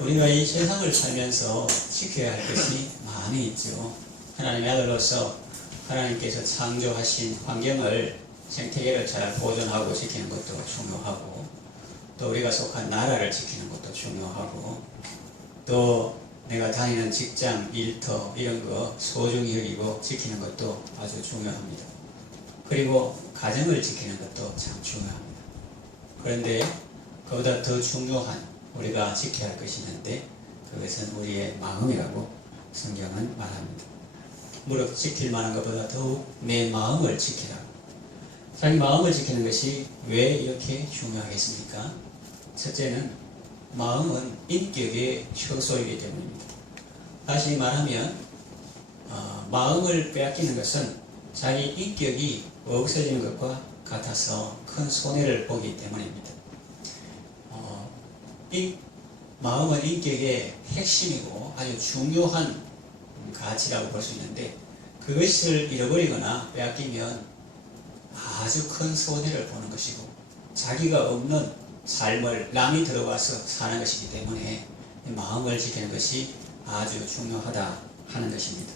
우리가 이 세상을 살면서 지켜야 할 것이 많이 있죠. 하나님의 아들로서 하나님께서 창조하신 환경을, 생태계를 잘 보존하고 지키는 것도 중요하고, 또 우리가 속한 나라를 지키는 것도 중요하고, 또 내가 다니는 직장, 일터 이런 거 소중히 여기고 지키는 것도 아주 중요합니다. 그리고 가정을 지키는 것도 참 중요합니다. 그런데 그보다 더 중요한 우리가 지켜야 할 것이 있는데, 그것은 우리의 마음이라고 성경은 말합니다. 무릇 지킬 만한 것보다 더욱 내 마음을 지키라. 자기 마음을 지키는 것이 왜 이렇게 중요하겠습니까? 첫째는 마음은 인격의 처소이기 때문입니다. 다시 말하면 마음을 빼앗기는 것은 자기 인격이 없어지는 것과 같아서 큰 손해를 보기 때문입니다. 이 마음은 인격의 핵심이고 아주 중요한 가치라고 볼 수 있는데, 그것을 잃어버리거나 빼앗기면 아주 큰 손해를 보는 것이고, 자기가 없는 삶을 남이 들어와서 사는 것이기 때문에 마음을 지키는 것이 아주 중요하다 하는 것입니다.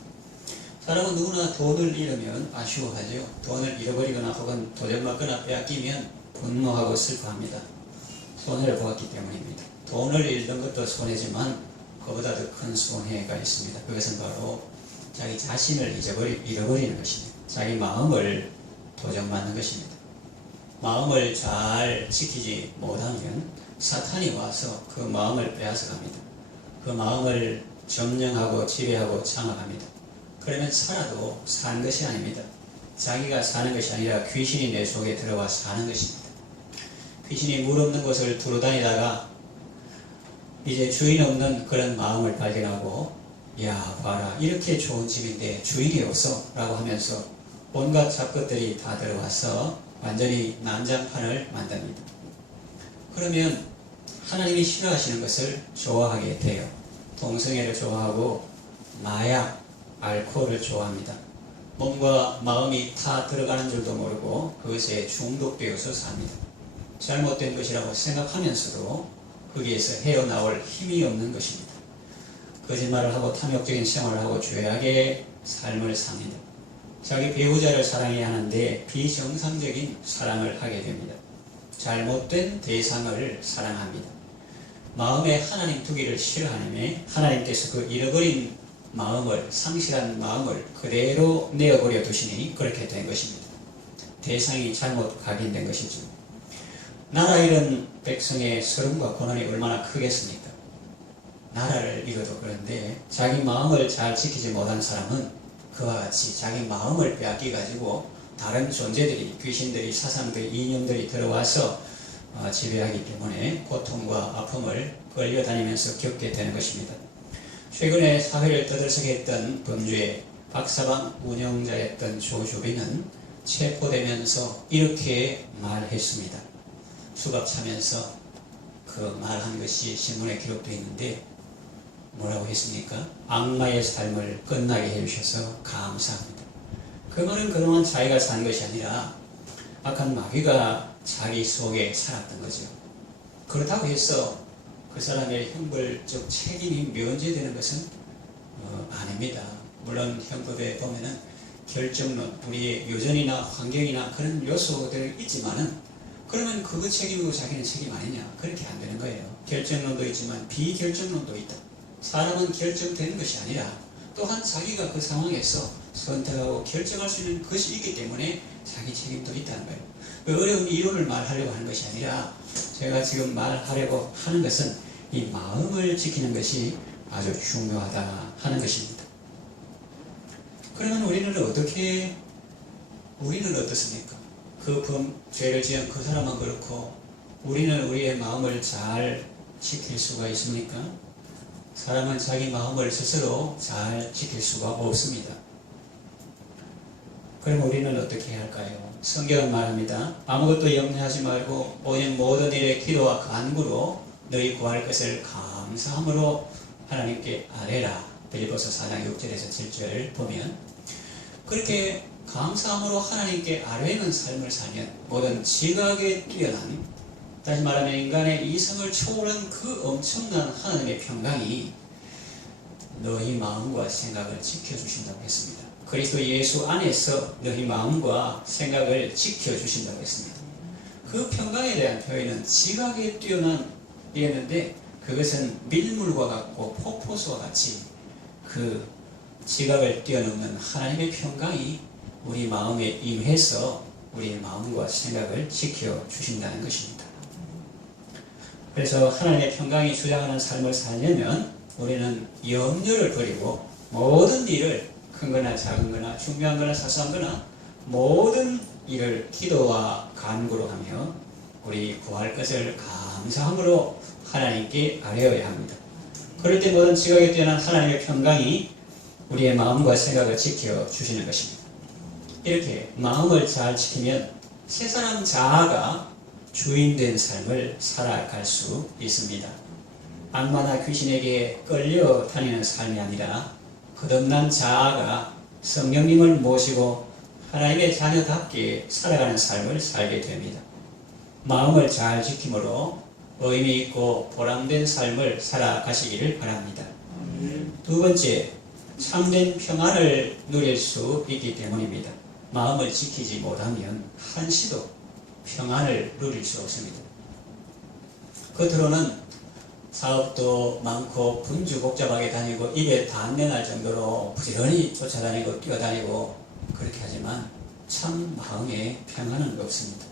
사람은 누구나 돈을 잃으면 아쉬워하죠. 돈을 잃어버리거나 혹은 도전받거나 빼앗기면 분노하고 슬퍼합니다. 손해를 보았기 때문입니다. 돈을 잃는 것도 손해지만 그보다 더 큰 손해가 있습니다. 그것은 바로 자기 자신을 잃어버리는 것입니다. 자기 마음을 도전받는 것입니다. 마음을 잘 지키지 못하면 사탄이 와서 그 마음을 빼앗아 갑니다. 그 마음을 점령하고 지배하고 장악합니다. 그러면 살아도 사는 것이 아닙니다. 자기가 사는 것이 아니라 귀신이 내 속에 들어와 사는 것입니다. 귀신이 물 없는 곳을 두루다니다가 이제 주인 없는 그런 마음을 발견하고, 야 봐라, 이렇게 좋은 집인데 주인이 없어 라고 하면서 온갖 잡것들이 다 들어와서 완전히 난장판을 만듭니다. 그러면 하나님이 싫어하시는 것을 좋아하게 돼요. 동성애를 좋아하고 마약, 알코올을 좋아합니다. 몸과 마음이 다 들어가는 줄도 모르고 그것에 중독되어서 삽니다. 잘못된 것이라고 생각하면서도 거기에서 헤어나올 힘이 없는 것입니다. 거짓말을 하고 탐욕적인 생활을 하고 죄악의 삶을 삽니다. 자기 배우자를 사랑해야 하는데 비정상적인 사랑을 하게 됩니다. 잘못된 대상을 사랑합니다. 마음에 하나님 두기를 싫어하며 하나님께서 그 잃어버린 마음을, 상실한 마음을 그대로 내어버려 두시니 그렇게 된 것입니다. 대상이 잘못 각인된 것이죠. 나라 잃은 백성의 서름과 고난이 얼마나 크겠습니까? 나라를 잃어도 그런데 자기 마음을 잘 지키지 못한 사람은 그와 같이 자기 마음을 빼앗기 가지고 다른 존재들이, 귀신들이, 사상들이, 이념들이 들어와서 지배하기 때문에 고통과 아픔을 끌려다니면서 겪게 되는 것입니다. 최근에 사회를 떠들썩게 했던 범죄 박사방 운영자였던 조주빈은 체포되면서 이렇게 말했습니다. 수갑 차면서 그 말한 것이 신문에 기록되어 있는데 뭐라고 했습니까? 악마의 삶을 끝나게 해주셔서 감사합니다. 그 말은 그동안 자기가 산 것이 아니라 악한 마귀가 자기 속에 살았던 거죠. 그렇다고 해서 그 사람의 형벌적 책임이 면제되는 것은 아닙니다. 물론 형법에 보면은 결정론, 우리의 유전이나 환경이나 그런 요소들이 있지만은, 그러면 그거 책임이고 자기는 책임 아니냐? 그렇게 안 되는 거예요. 결정론도 있지만 비결정론도 있다. 사람은 결정되는 것이 아니라 또한 자기가 그 상황에서 선택하고 결정할 수 있는 것이 있기 때문에 자기 책임도 있다는 거예요. 그 어려운 이론을 말하려고 하는 것이 아니라 제가 지금 말하려고 하는 것은 이 마음을 지키는 것이 아주 중요하다 하는 것입니다. 그러면 우리는 어떻습니까? 그 죄를 지은 그 사람은 그렇고 우리는 우리의 마음을 잘 지킬 수가 있습니까? 사람은 자기 마음을 스스로 잘 지킬 수가 없습니다. 그럼 우리는 어떻게 해야 할까요? 성경은 말합니다. 아무것도 염려하지 말고 오직 모든 일에 기도와 간구로 너희 구할 것을 감사함으로 하나님께 아뢰라. 빌립보서 4장 6절에서 7절 보면 그렇게 감사함으로 하나님께 아뢰는 삶을 살면 모든 지각에 뛰어난 다시 말하면 인간의 이성을 초월한 그 엄청난 하나님의 평강이 너희 마음과 생각을 지켜주신다고 했습니다. 그리스도 예수 안에서 너희 마음과 생각을 지켜주신다고 했습니다. 그 평강에 대한 표현은 지각에 뛰어난이었는데 그것은 밀물과 같고 폭포수와 같이 그 지각을 뛰어넘는 하나님의 평강이 우리 마음에 임해서 우리의 마음과 생각을 지켜주신다는 것입니다. 그래서 하나님의 평강이 주장하는 삶을 살려면 우리는 염려를 버리고 모든 일을 큰 거나 작은 거나 중요한 거나 사소한 거나 모든 일을 기도와 간구로 하며 우리 구할 것을 감사함으로 하나님께 아뢰어야 합니다. 그럴 때 모든 지각에 뛰어난 하나님의 평강이 우리의 마음과 생각을 지켜주시는 것입니다. 이렇게 마음을 잘 지키면 세 사람 자아가 주인된 삶을 살아갈 수 있습니다. 악마나 귀신에게 끌려다니는 삶이 아니라 거듭난 자아가 성령님을 모시고 하나님의 자녀답게 살아가는 삶을 살게 됩니다. 마음을 잘 지킴으로 의미 있고 보람된 삶을 살아가시기를 바랍니다. 두 번째, 참된 평안을 누릴 수 있기 때문입니다. 마음을 지키지 못하면 한시도 평안을 누릴 수 없습니다. 겉으로는 사업도 많고 분주복잡하게 다니고 입에 단내 날 정도로 부지런히 쫓아다니고 뛰어다니고 그렇게 하지만 참 마음에 평안은 없습니다.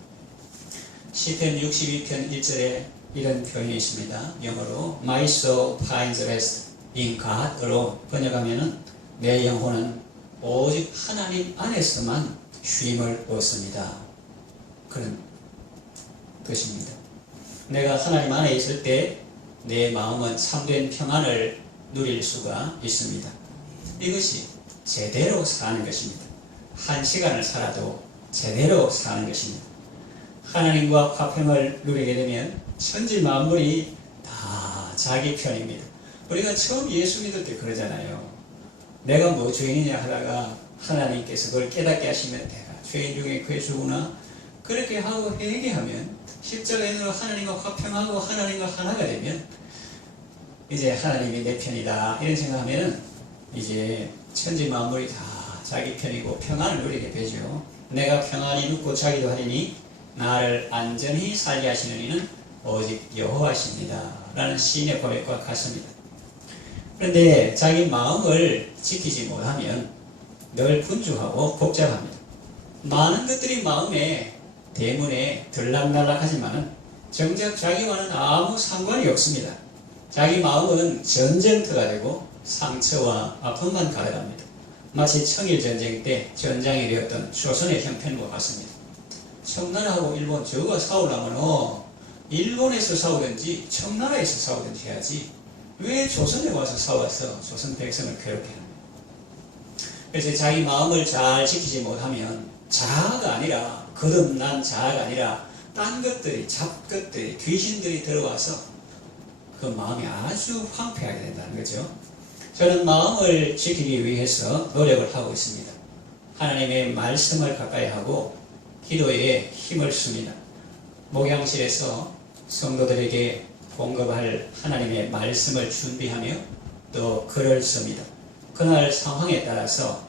시편 62편 1절에 이런 표현이 있습니다. 영어로 My soul finds rest in God alone. 번역하면은 내 영혼은 오직 하나님 안에서만 쉼을 얻습니다. 그런 뜻입니다. 내가 하나님 안에 있을 때 내 마음은 참된 평안을 누릴 수가 있습니다. 이것이 제대로 사는 것입니다. 한 시간을 살아도 제대로 사는 것입니다. 하나님과 화평을 누리게 되면 천지 만물이 다 자기 편입니다. 우리가 처음 예수 믿을 때 그러잖아요. 내가 뭐 죄인이냐 하다가 하나님께서 그걸 깨닫게 하시면 내가 죄인 중에 괴수구나 그렇게 하고 회개하면 십자가에서 하나님과 화평하고 하나님과 하나가 되면 이제 하나님이 내 편이다 이런 생각하면 이제 천지 만물이 다 자기 편이고 평안을 누리게 되죠. 내가 평안히 눕고 자기도 하리니 나를 안전히 살게 하시는 이는 오직 여호와십니다 라는 시인의 고백과 같습니다. 그런데 자기 마음을 지키지 못하면 늘 분주하고 복잡합니다. 많은 것들이 마음에 대문에 들락날락하지만 정작 자기와는 아무 상관이 없습니다. 자기 마음은 전쟁터가 되고 상처와 아픔만 가득합니다. 마치 청일전쟁 때 전장이 되었던 조선의 형편과 같습니다. 청나라하고 일본 저거 싸우려면 일본에서 싸우든지 청나라에서 싸우든지 해야지 왜 조선에 와서 싸워서 조선 백성을 괴롭게 합니까? 그래서 자기 마음을 잘 지키지 못하면 자아가 아니라 거듭난 자아가 아니라 딴 것들이 잡것들이 귀신들이 들어와서 그 마음이 아주 황폐하게 된다는 거죠. 저는 마음을 지키기 위해서 노력을 하고 있습니다. 하나님의 말씀을 가까이 하고 기도에 힘을 씁니다. 목양실에서 성도들에게 공급할 하나님의 말씀을 준비하며 또 글을 씁니다. 그날 상황에 따라서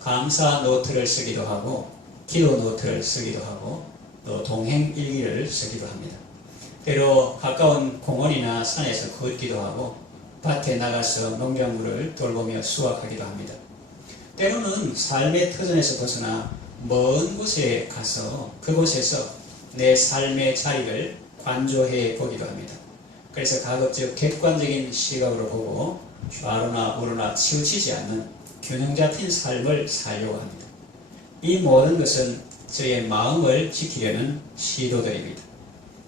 감사 노트를 쓰기도 하고 기도 노트를 쓰기도 하고 또 동행 일기를 쓰기도 합니다. 때로 가까운 공원이나 산에서 걷기도 하고 밭에 나가서 농작물을 돌보며 수확하기도 합니다. 때로는 삶의 터전에서 벗어나 먼 곳에 가서 그곳에서 내 삶의 자리를 관조해 보기도 합니다. 그래서 가급적 객관적인 시각으로 보고 좌로나 우로나 치우치지 않는 균형 잡힌 삶을 살려고 합니다. 이 모든 것은 저의 마음을 지키려는 시도들입니다.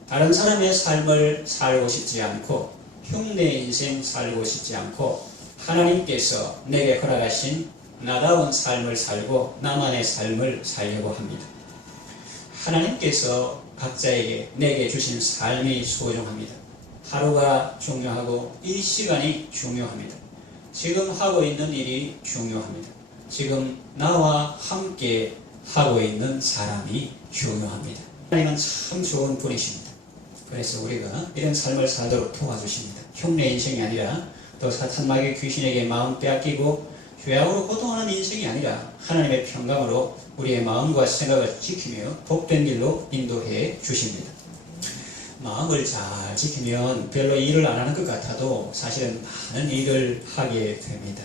다른 사람의 삶을 살고 싶지 않고 흉내 인생 살고 싶지 않고 하나님께서 내게 허락하신 나다운 삶을 살고 나만의 삶을 살려고 합니다. 하나님께서 각자에게 내게 주신 삶이 소중합니다. 하루가 중요하고 이 시간이 중요합니다. 지금 하고 있는 일이 중요합니다. 지금 나와 함께 하고 있는 사람이 중요합니다. 하나님은 참 좋은 분이십니다. 그래서 우리가 이런 삶을 살도록 도와주십니다. 흉내 인생이 아니라 또 사탄 마귀 귀신에게 마음 빼앗기고 죄악으로 고통하는 인생이 아니라 하나님의 평강으로 우리의 마음과 생각을 지키며 복된 길로 인도해 주십니다. 마음을 잘 지키면 별로 일을 안 하는 것 같아도 사실은 많은 일을 하게 됩니다.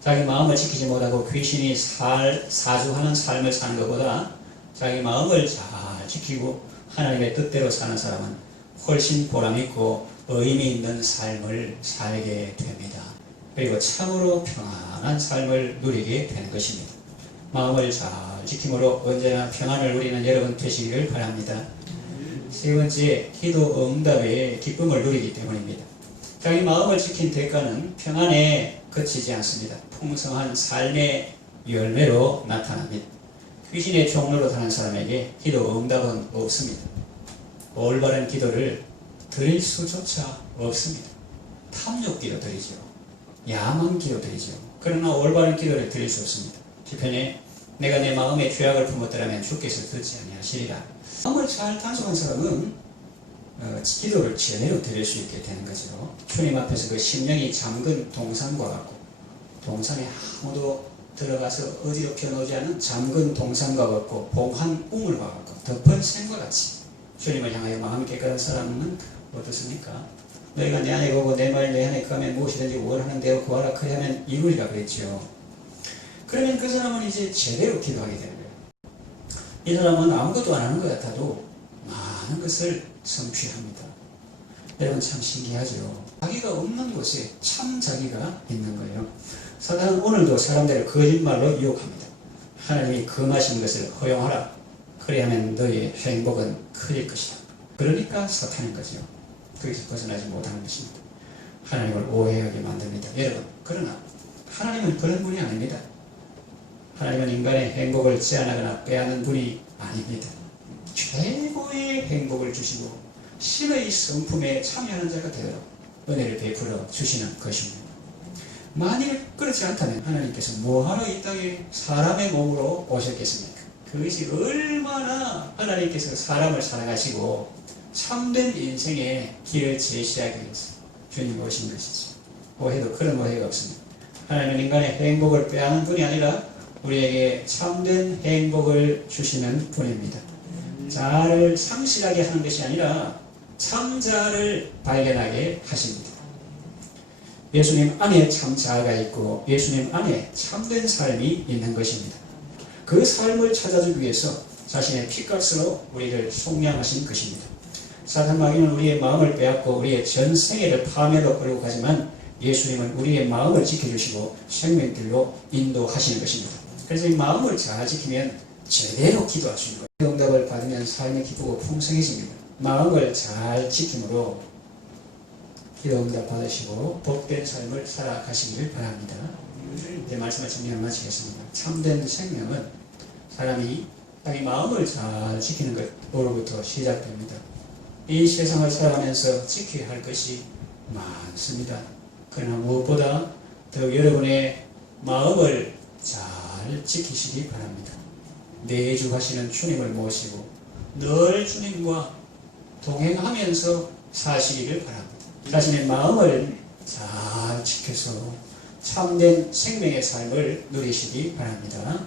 자기 마음을 지키지 못하고 귀신이 사주하는 삶을 사는 것보다 자기 마음을 잘 지키고 하나님의 뜻대로 사는 사람은 훨씬 보람있고 의미 있는 삶을 살게 됩니다. 그리고 참으로 평안한 삶을 누리게 되는 것입니다. 마음을 잘 지킴으로 언제나 평안을 누리는 여러분 되시기를 바랍니다. 세 번째, 기도 응답의 기쁨을 누리기 때문입니다. 자기 마음을 지킨 대가는 평안에 그치지 않습니다. 풍성한 삶의 열매로 나타납니다. 귀신의 종로로 사는 사람에게 기도 응답은 없습니다. 올바른 기도를 드릴 수조차 없습니다. 탐욕 기도 드리죠. 야망 기도 드리죠. 그러나 올바른 기도를 드릴 수 없습니다. 시편에 내가 내 마음에 죄악을 품었더라면 주께서 듣지 아니하시리라. 마음을 잘 단속한 사람은 기도를 제대로 드릴 수 있게 되는 거죠. 주님 앞에서 그 심령이 잠근 동산과 같고, 동산에 아무도 들어가서 어지럽혀 놓지 않은 잠근 동산과 같고, 봉한 우물과 같고, 덮은 샘과 같이 주님을 향하여 마음이 깨끗한 사람은 어떻습니까? 너희가 내 안에 거고 내 말 내 안에 거하면 무엇이든지 원하는 대로 구하라 그리하면 이루리라 그랬죠. 그러면 그 사람은 이제 제대로 기도하게 되는 거예요. 이 사람은 아무것도 안 하는 것 같아도 많은 것을 성취합니다. 여러분 참 신기하죠. 자기가 없는 곳에 참 자기가 있는 거예요. 사단은 오늘도 사람들을 거짓말로 유혹합니다. 하나님이 금하신 것을 허용하라. 그래야만 너희의 행복은 커질 것이다. 그러니까 사탄인 거죠. 거기서 벗어나지 못하는 것입니다. 하나님을 오해하게 만듭니다. 여러분, 그러나 하나님은 그런 분이 아닙니다. 하나님은 인간의 행복을 제한하거나 빼앗는 분이 아닙니다. 최고의 행복을 주시고 신의 성품에 참여하는 자가 되어 은혜를 베풀어 주시는 것입니다. 만일 그렇지 않다면 하나님께서 뭐하러 이 땅에 사람의 몸으로 오셨겠습니까? 그것이 얼마나 하나님께서 사람을 사랑하시고 참된 인생의 길을 제시하기 위해서 주님 오신 것이죠. 오해도 그런 오해가 없습니다. 하나님은 인간의 행복을 빼앗는 분이 아니라 우리에게 참된 행복을 주시는 분입니다. 자아를 상실하게 하는 것이 아니라 참자아를 발견하게 하십니다. 예수님 안에 참 자아가 있고 예수님 안에 참된 삶이 있는 것입니다. 그 삶을 찾아주기 위해서 자신의 피값으로 우리를 속량하신 것입니다. 사탄 마귀는 우리의 마음을 빼앗고 우리의 전 생애를 파멸로 끌고 가지만 예수님은 우리의 마음을 지켜주시고 생명길로 인도하시는 것입니다. 그래서 이 마음을 잘 지키면 제대로 기도할 수 있는 거예요. 응답을 받으면 삶이 기쁘고 풍성해집니다. 마음을 잘 지킴으로 기도 응답 받으시고 복된 삶을 살아가시기를 바랍니다. 이제 말씀을 정리하여 마치겠습니다. 참된 생명은 사람이 자기 마음을 잘 지키는 것으로부터 시작됩니다. 이 세상을 살아가면서 지켜야 할 것이 많습니다. 그러나 무엇보다 더 여러분의 마음을 잘 지키시기 바랍니다. 내주하시는 주님을 모시고 늘 주님과 동행하면서 사시기를 바랍니다. 자신의 마음을 잘 지켜서 참된 생명의 삶을 누리시기 바랍니다.